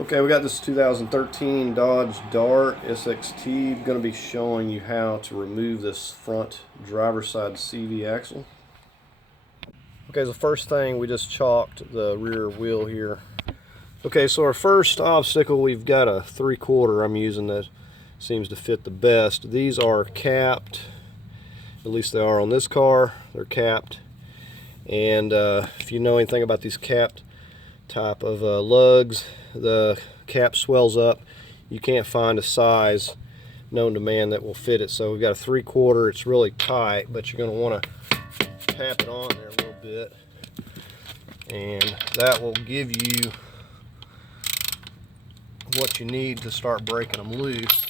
Okay, we got this 2013 Dodge Dart SXT. I'm going to be showing you how to remove this front driver's side CV axle. Okay, the first thing, we just chalked the rear wheel here. Okay, so our first obstacle, we've got a 3/4 I'm using that seems to fit the best. These are capped, at least they are on this car. They're capped, and if you know anything about these capped type of lugs, the cap swells up. You can't find a size known to man that will fit it. So we've got a 3/4. It's really tight, but you're going to want to tap it on there a little bit, and that will give you what you need to start breaking them loose.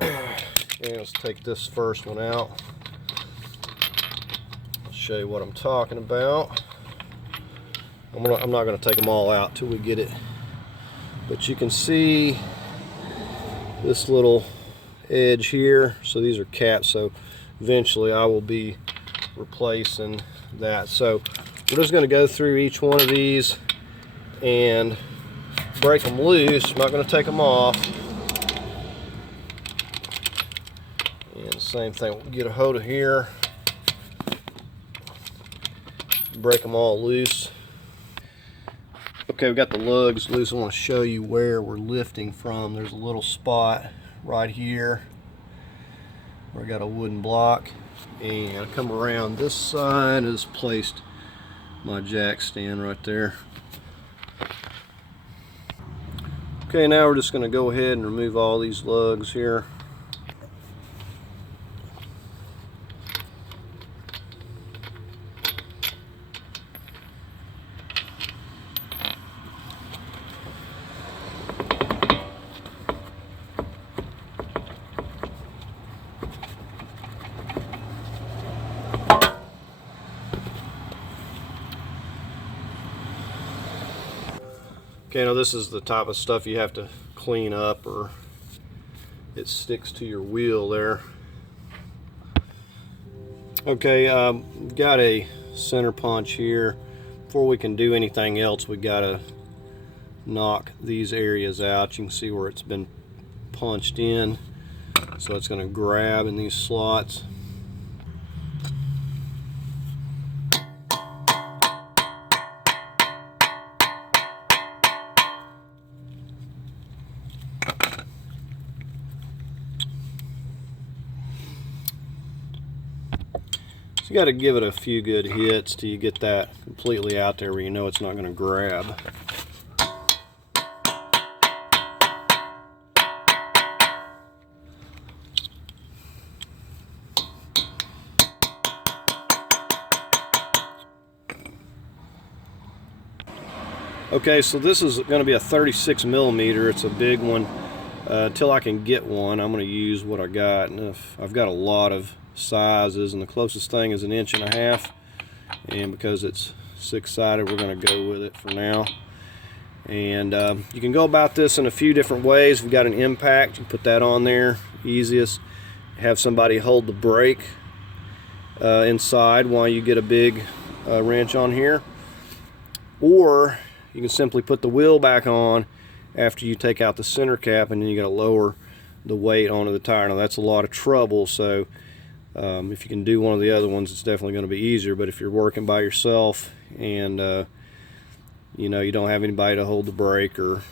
And let's take this first one out. I'll show you what I'm talking about. I'm not going to take them all out till we get it, but you can see this little edge here. So these are caps, so eventually I will be replacing that. So we're just going to go through each one of these and break them loose. I'm not going to take them off. And same thing, we'll get a hold of here, break them all loose. Okay, we got the lugs loose. I want to show you where we're lifting from. There's a little spot right here where I got a wooden block, and I come around this side, is placed my jack stand right there. Okay, now we're just going to go ahead and remove all these lugs here. Okay, now this is the type of stuff you have to clean up or it sticks to your wheel there. Okay, got a center punch here. Before we can do anything else, we got to knock these areas out. You can see where it's been punched in, so it's going to grab in these slots. So you got to give it a few good hits till you get that completely out there where you know it's not going to grab. Okay, so this is going to be a 36 millimeter. It's a big one. Until I can get one, I'm going to use what I got. And if I've got a lot of sizes, and the closest thing is 1.5 inches, and because it's 6-sided, we're going to go with it for now. And you can go about this in a few different ways. We've got an impact, you put that on there, easiest. Have somebody hold the brake inside while you get a big wrench on here, or you can simply put the wheel back on after you take out the center cap, and then you got to lower the weight onto the tire. Now that's a lot of trouble, so if you can do one of the other ones, it's definitely going to be easier. But if you're working by yourself and you know, you don't have anybody to hold the brake or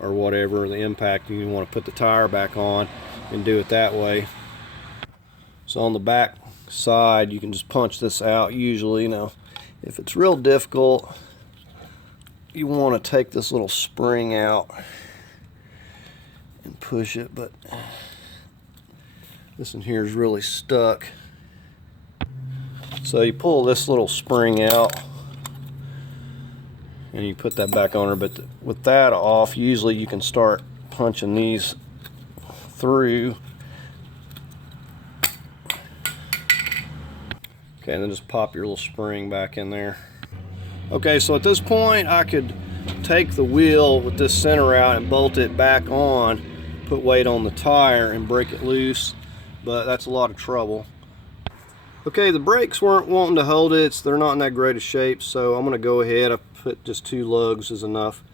whatever, the impact, you want to put the tire back on and do it that way. So on the back side, you can just punch this out usually. Now if it's real difficult, you want to take this little spring out and push it, but this one here is really stuck. So you pull this little spring out and you put that back on her, but with that off, usually you can start punching these through. Okay, and then just pop your little spring back in there. Okay, so at this point I could take the wheel with this center out and bolt it back on, put weight on the tire and break it loose, but that's a lot of trouble. Okay, the brakes weren't wanting to hold it. They're not in that great of shape, so I'm going to go ahead. I put just 2 lugs is enough,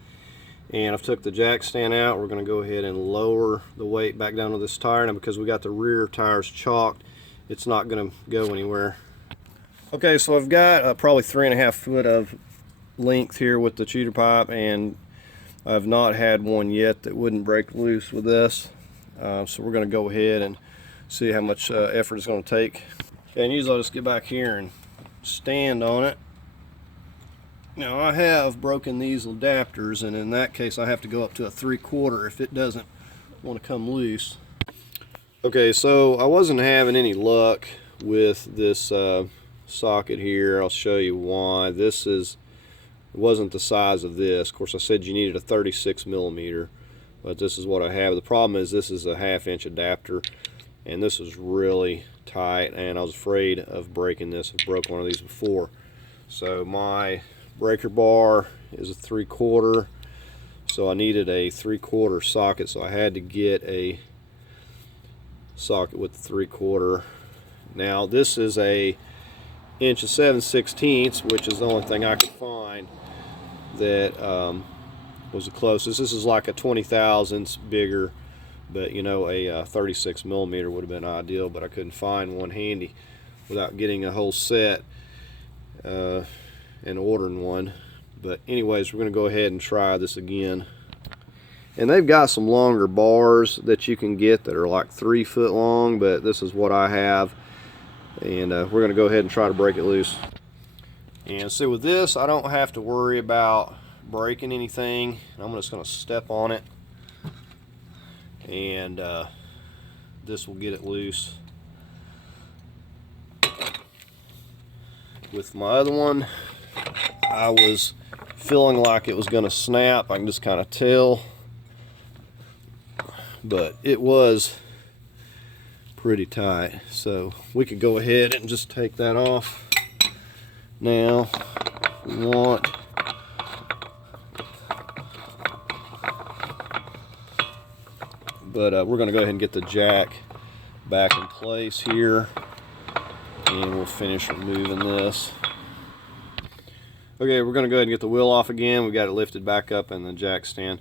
And I've took the jack stand out. We're going to go ahead and lower the weight back down to this tire. Now because we got the rear tires chalked, it's not going to go anywhere. Okay, so I've got probably 3.5 foot of length here with the cheater pipe, and I've not had one yet that wouldn't break loose with this. So we're going to go ahead and see how much effort it's going to take. Okay, and usually I'll just get back here and stand on it. Now I have broken these adapters, and in that case I have to go up to a 3/4 if it doesn't want to come loose. Okay, so I wasn't having any luck with this socket here. I'll show you why. It wasn't the size of this. Of course I said you needed a 36mm, but this is what I have. The problem is this is a 1/2 inch adapter, and this is really tight, and I was afraid of breaking this. I've broke one of these before. So my breaker bar is a 3/4, so I needed a 3/4 socket, so I had to get a socket with the 3/4. Now this is a 1.7/16", which is the only thing I could find that was the closest. This is like a 20 thousandths bigger, but you know, a 36mm would have been ideal, but I couldn't find one handy without getting a whole set and ordering one. But anyways, we're going to go ahead and try this again. And they've got some longer bars that you can get that are like 3 foot long, but this is what I have, and we're going to go ahead and try to break it loose. And so with this, I don't have to worry about breaking anything. I'm just going to step on it, and this will get it loose. With my other one, I was feeling like it was going to snap. I can just kind of tell, but it was pretty tight. So we could go ahead and just take that off now if we want. But we're going to go ahead and get the jack back in place here, and we'll finish removing this. Okay, we're going to go ahead and get the wheel off again. We got it lifted back up in the jack stand.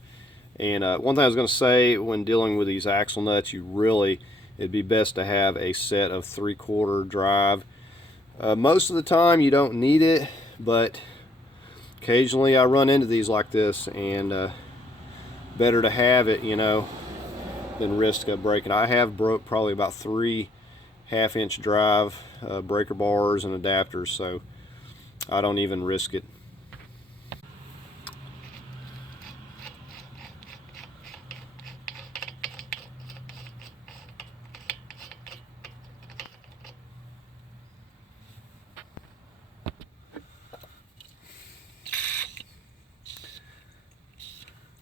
And one thing I was going to say, when dealing with these axle nuts, it'd be best to have a set of 3/4 drive. Most of the time you don't need it, but occasionally I run into these like this, and better to have it, you know, than risk of breaking. I have broke probably about 3 1/2 inch drive breaker bars and adapters, so I don't even risk it.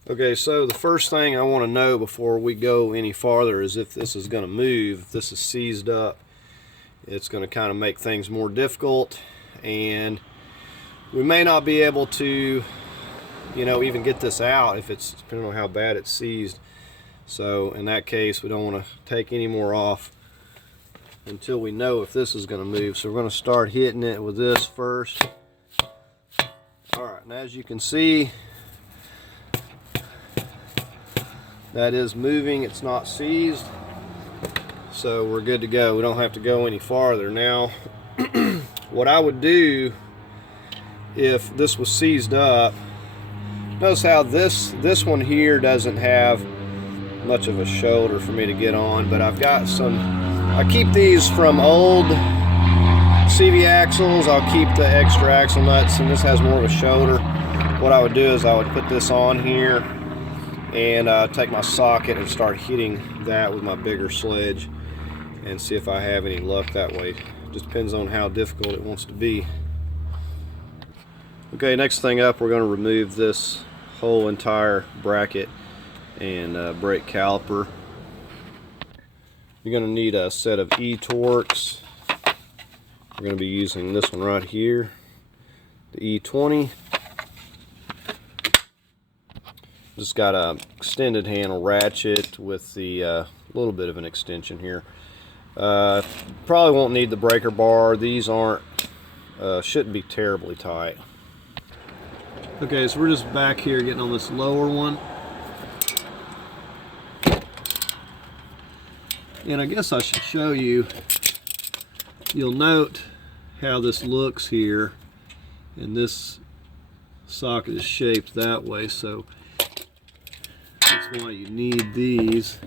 Okay, so the first thing I want to know before we go any farther is if this is going to move. If this is seized up, it's going to kind of make things more difficult, and we may not be able to, you know, even get this out if it's, depending on how bad it's seized. So in that case, we don't want to take any more off until we know if this is going to move. So we're going to start hitting it with this first. Alright, and as you can see, that is moving. It's not seized, so we're good to go. We don't have to go any farther. Now what I would do if this was seized up, notice how this one here doesn't have much of a shoulder for me to get on, but I've got some, I keep these from old CV axles. I'll keep the extra axle nuts, and this has more of a shoulder. What I would do is I would put this on here and take my socket and start hitting that with my bigger sledge and see if I have any luck that way. It just depends on how difficult it wants to be. Okay, next thing up, we're going to remove this whole entire bracket and brake caliper. You're going to need a set of E-Torques. We're going to be using this one right here, the E20. Just got a extended handle ratchet with the little bit of an extension here. Probably won't need the breaker bar. These aren't shouldn't be terribly tight. Okay, so we're just back here getting on this lower one. And I guess I should show you, you'll note how this looks here, and this socket is shaped that way, so that's why you need these.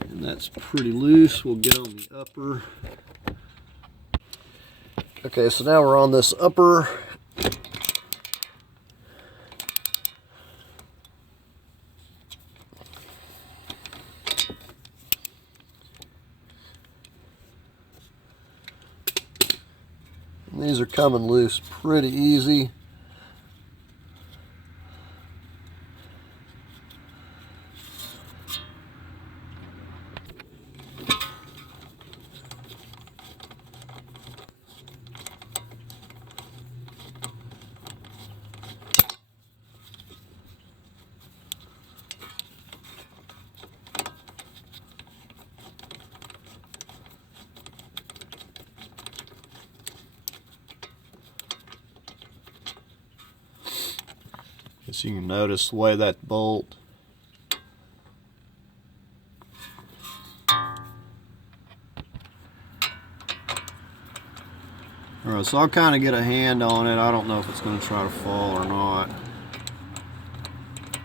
And that's pretty loose. We'll get on the upper. Okay, so now we're on this upper. And these are coming loose pretty easy. So you can notice the way that bolt Alright, so I'll kind of get a hand on it. I don't know if it's going to try to fall or not.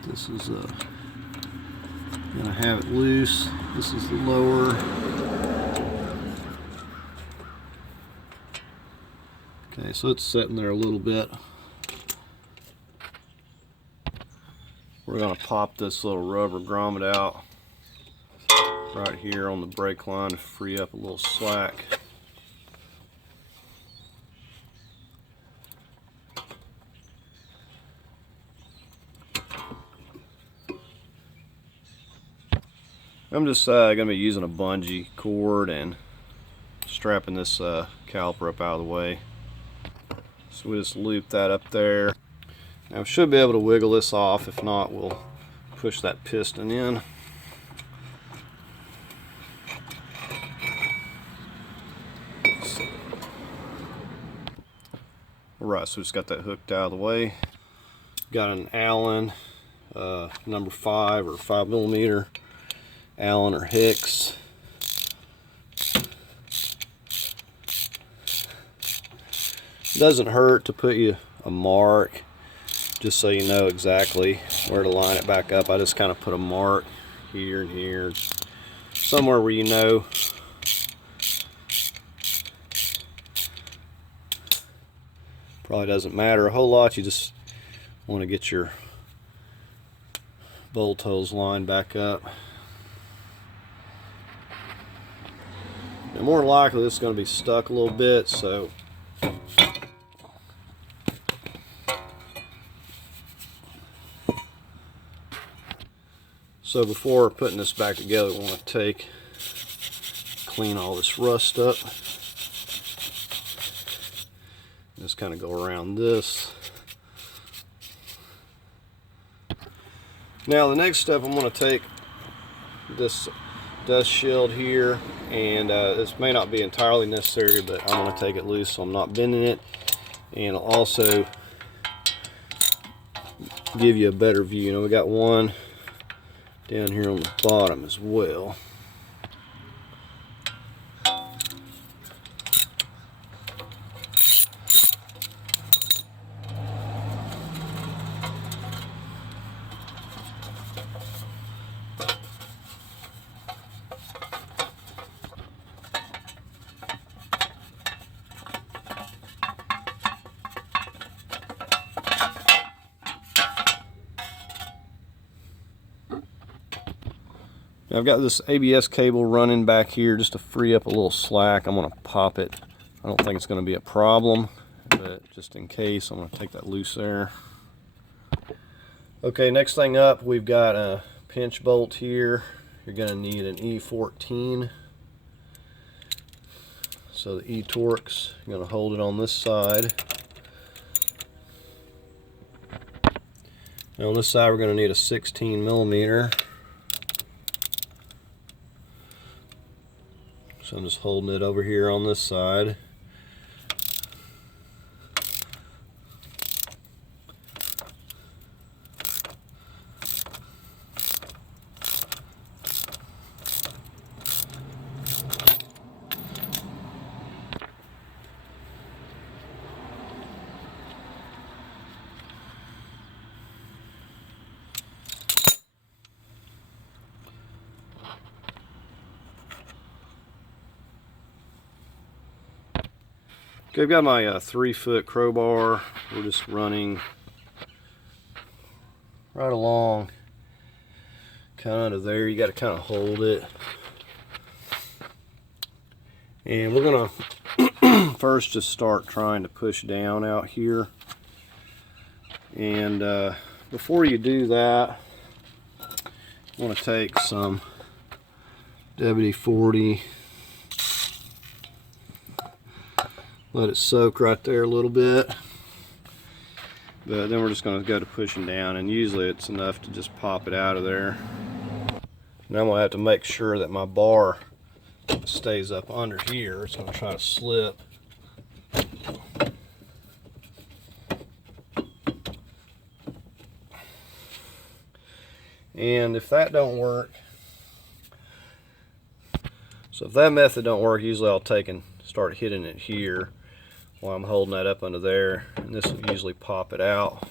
This is going to have it loose. This is the lower. Okay, so it's sitting there a little bit. We're going to pop this little rubber grommet out right here on the brake line to free up a little slack. I'm just going to be using a bungee cord and strapping this caliper up out of the way. So we just loop that up there. Now we should be able to wiggle this off. If not, we'll push that piston in. Alright, so we just got that hooked out of the way. Got an Allen number 5 or 5mm Allen or Hicks. Doesn't hurt to put you a mark just so you know exactly where to line it back up. I just kind of put a mark here and here, somewhere where you know. Probably doesn't matter a whole lot. You just want to get your bolt holes lined back up. Now, more than likely this is going to be stuck a little bit, so before putting this back together, we want to clean all this rust up. Just kind of go around this. Now the next step, I'm going to take this dust shield here, and this may not be entirely necessary, but I'm going to take it loose so I'm not bending it, and it'll also give you a better view. You know, we got one down here on the bottom as well. Now I've got this ABS cable running back here just to free up a little slack. I'm going to pop it. I don't think it's going to be a problem, but just in case, I'm going to take that loose there. Okay, next thing up, we've got a pinch bolt here. You're going to need an E14. So the E-Torx, you're going to hold it on this side. Now on this side, we're going to need a 16mm. So I'm just holding it over here on this side. Okay, I've got my 3-foot crowbar. We're just running right along, kind of there. You got to kind of hold it. And we're gonna first just start trying to push down out here. And before you do that, you want to take some WD-40, let it soak right there a little bit. But then we're just going to go to pushing down, and usually it's enough to just pop it out of there. Now I'm going to have to make sure that my bar stays up under here. It's going to try to slip. And if that don't work, so if that method don't work, usually I'll take and start hitting it here while I'm holding that up under there, and this will usually pop it out.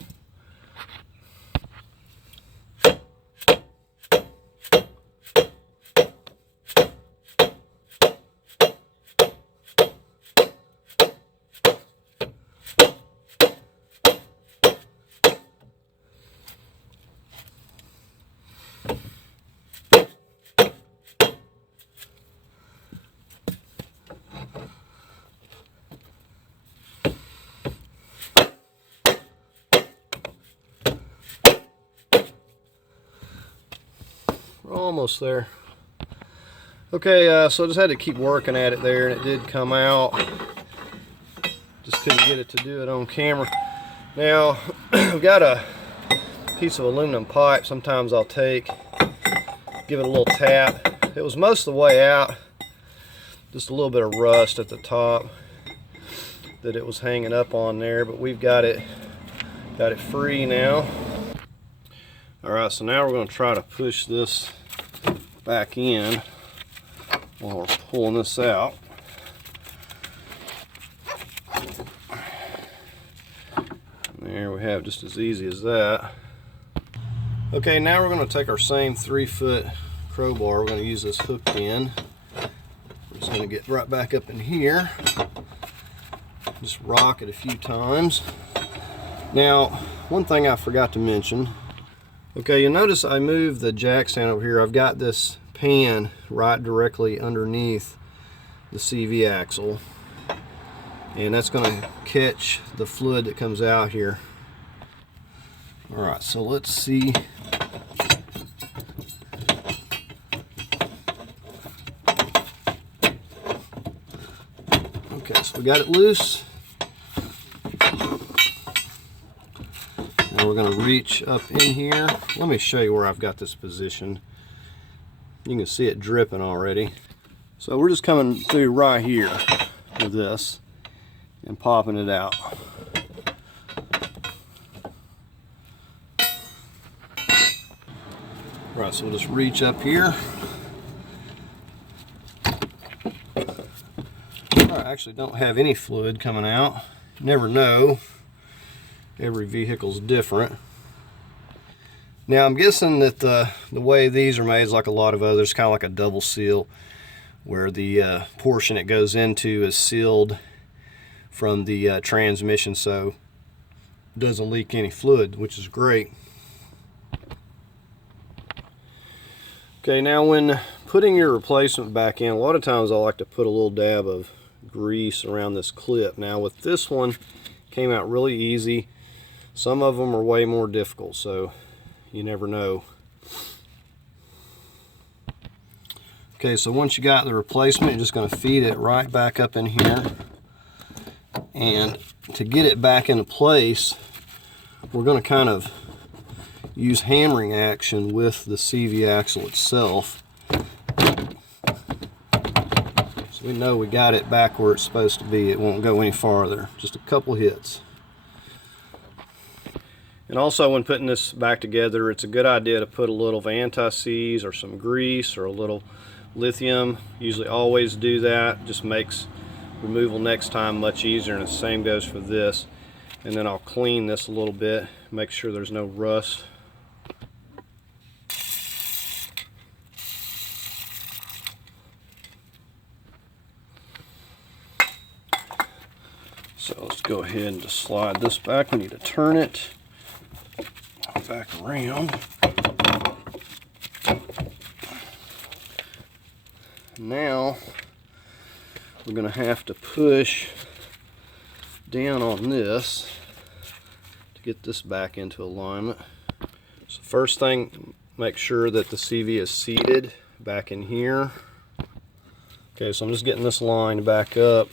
We're almost there. Okay, so I just had to keep working at it there, and it did come out. Just couldn't get it to do it on camera. Now, I've got a piece of aluminum pipe. Sometimes I'll give it a little tap. It was most of the way out, just a little bit of rust at the top that it was hanging up on there, but we've got it free now. All right, so now we're going to try to push this back in while we're pulling this out. There we have, just as easy as that. Okay, now we're going to take our same 3-foot crowbar. We're going to use this hooked end. We're just going to get right back up in here. Just rock it a few times. Now, one thing I forgot to mention. Okay, you'll notice I moved the jack stand over here. I've got this pan right directly underneath the CV axle, and that's going to catch the fluid that comes out here. All right, so let's see. Okay, so we got it loose. Now we're going to reach up in here. Let me show you where I've got this positioned. You can see it dripping already. So we're just coming through right here with this and popping it out. Right, so we'll just reach up here. I actually don't have any fluid coming out. You never know. Every vehicle's different. Now I'm guessing that the way these are made is like a lot of others, kind of like a double seal, where the portion it goes into is sealed from the transmission, so it doesn't leak any fluid, which is great. Okay, now when putting your replacement back in, a lot of times I like to put a little dab of grease around this clip. Now with this one, came out really easy. Some of them are way more difficult, so you never know. Okay, so once you got the replacement, you're just going to feed it right back up in here. And to get it back into place, we're going to kind of use hammering action with the CV axle itself. So we know we got it back where it's supposed to be. It won't go any farther. Just a couple hits. And also when putting this back together, it's a good idea to put a little anti-seize or some grease or a little lithium. Usually always do that. Just makes removal next time much easier, and the same goes for this. And then I'll clean this a little bit, make sure there's no rust. ahead and just slide this back. We need to turn it back around. Now we're going to have to push down on this to get this back into alignment. So first thing, make sure that the CV is seated back in here. Okay, so I'm just getting this line back up.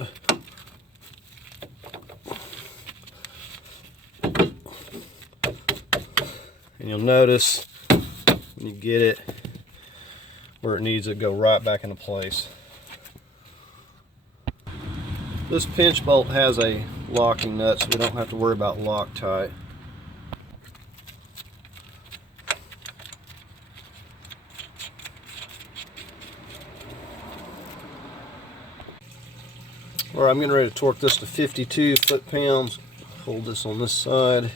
And you'll notice when you get it where it needs to go right back into place. This pinch bolt has a locking nut, so we don't have to worry about Loctite. Alright, I'm getting ready to torque this to 52 foot-pounds. Hold this on this side.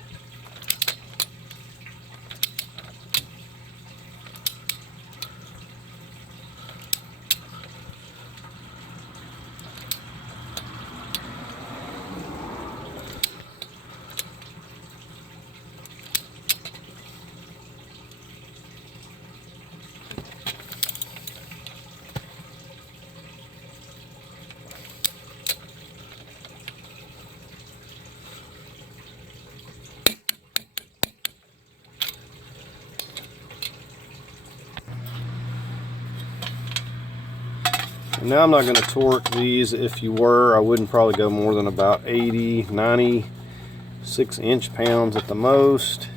Now I'm not going to torque these. If you were, I wouldn't probably go more than about 80, 96 inch-pounds at the most.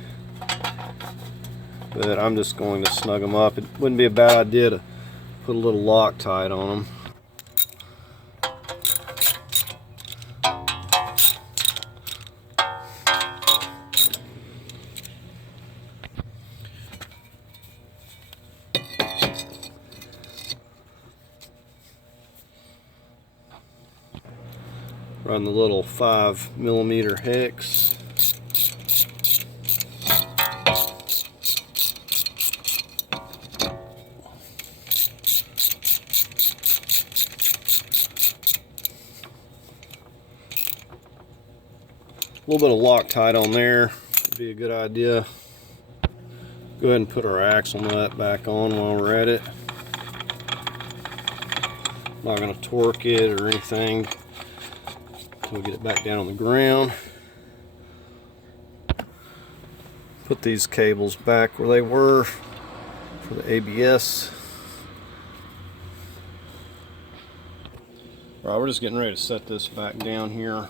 But I'm just going to snug them up. It wouldn't be a bad idea to put a little Loctite on them. Run the little 5mm hex. A little bit of Loctite on there would be a good idea. Go ahead and put our axle nut back on while we're at it. Not going to torque it or anything. We'll get it back down on the ground. Put these cables back where they were for the ABS. All right, we're just getting ready to set this back down here.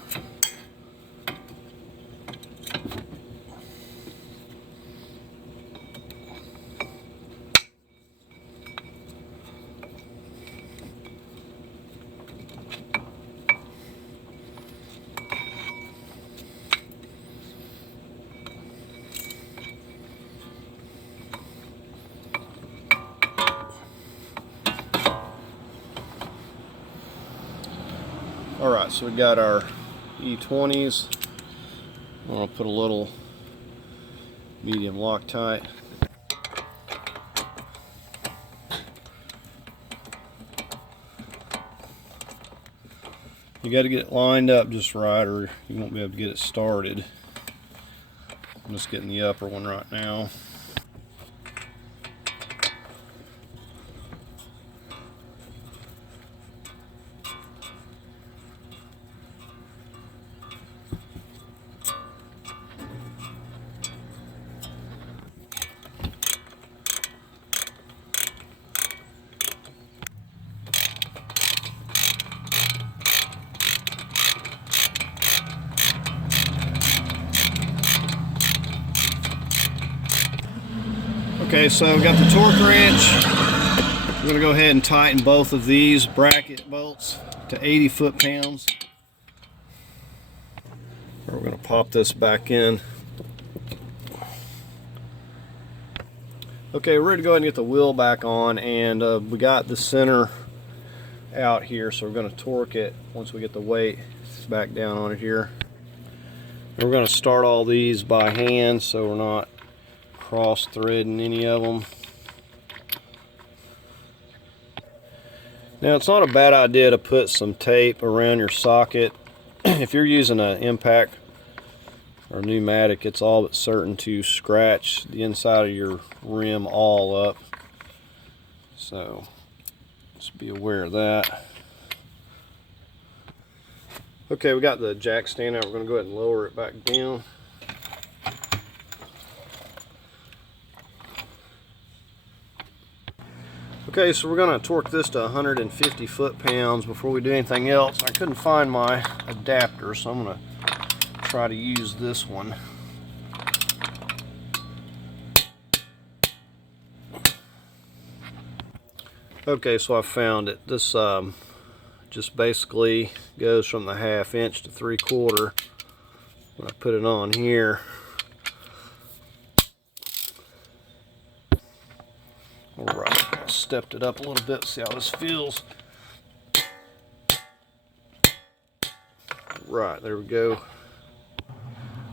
Alright, so we got our E20s. I'm going to put a little medium Loctite. You got to get it lined up just right or you won't be able to get it started. I'm just getting the upper one right now. Okay, so we got the torque wrench. We're going to go ahead and tighten both of these bracket bolts to 80 foot-pounds. We're going to pop this back in. Okay, we're ready to go ahead and get the wheel back on, and we got the center out here, so we're going to torque it once we get the weight back down on it here. And we're going to start all these by hand so we're not cross threading any of them. Now it's not a bad idea to put some tape around your socket if you're using an impact or pneumatic, it's all but certain to scratch the inside of your rim all up. So just be aware of that. Okay, we got the jack stand out. We're going to go ahead and lower it back down. Okay, so we're going to torque this to 150 foot-pounds before we do anything else. I couldn't find my adapter, so I'm going to try to use this one. Okay, so I found it. This just basically goes from the 1/2 inch to 3/4. When I put it on here, alright, I stepped it up a little bit, see how this feels. Right, there we go.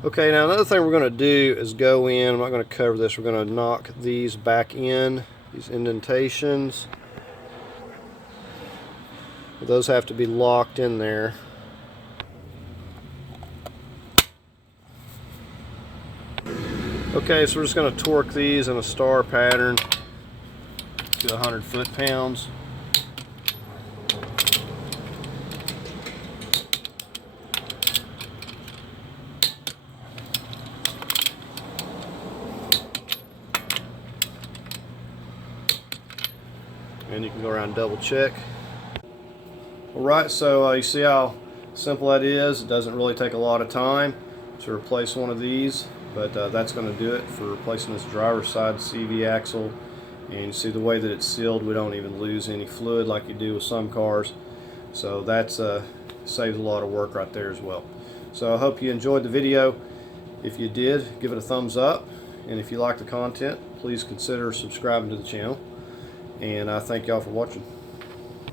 Okay, now another thing we're going to do is go in, I'm not going to cover this, we're going to knock these back in, these indentations. Those have to be locked in there. Okay, so we're just going to torque these in a star pattern to 100 foot-pounds. And you can go around and double check. Alright, so you see how simple that is. It doesn't really take a lot of time to replace one of these, but that's going to do it for replacing this driver's side CV axle. And you see the way that it's sealed, we don't even lose any fluid like you do with some cars. So that's saves a lot of work right there as well. So I hope you enjoyed the video. If you did, give it a thumbs up, and if you like the content, please consider subscribing to the channel. And I thank y'all for watching.